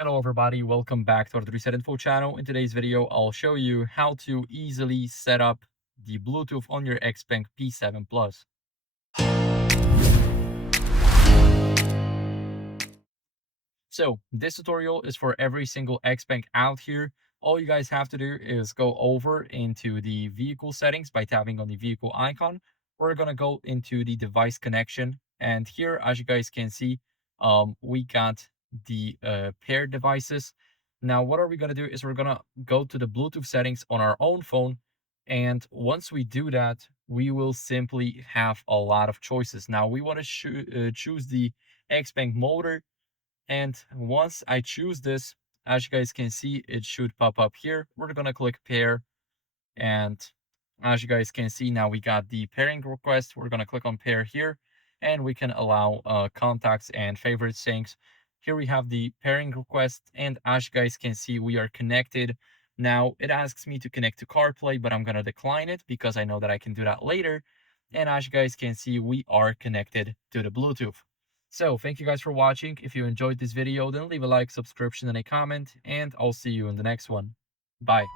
Hello everybody, welcome back to our Reset Info channel. In today's video, I'll show you how to easily set up the Bluetooth on your XPeng P7 Plus. So this tutorial is for every single XPeng out here. All you guys have to do is go over into the vehicle settings by tapping on the vehicle icon. We're gonna go into the device connection, and here, as you guys can see, we got the paired devices. Now, what are we gonna do is we're gonna go to the Bluetooth settings on our own phone, and once we do that, we will simply have a lot of choices. Now, we want to choose the XPeng motor, and once I choose this, as you guys can see, it should pop up here. We're gonna click pair, and as you guys can see, now we got the pairing request. We're gonna click on pair here, and we can allow contacts and favorite syncs. Here we have the pairing request, and as you guys can see, we are connected. Now it asks me to connect to CarPlay, but I'm gonna decline it because I know that I can do that later. And as you guys can see, we are connected to the Bluetooth. So thank you guys for watching. If you enjoyed this video, then leave a like, subscription, and a comment, and I'll see you in the next one. Bye.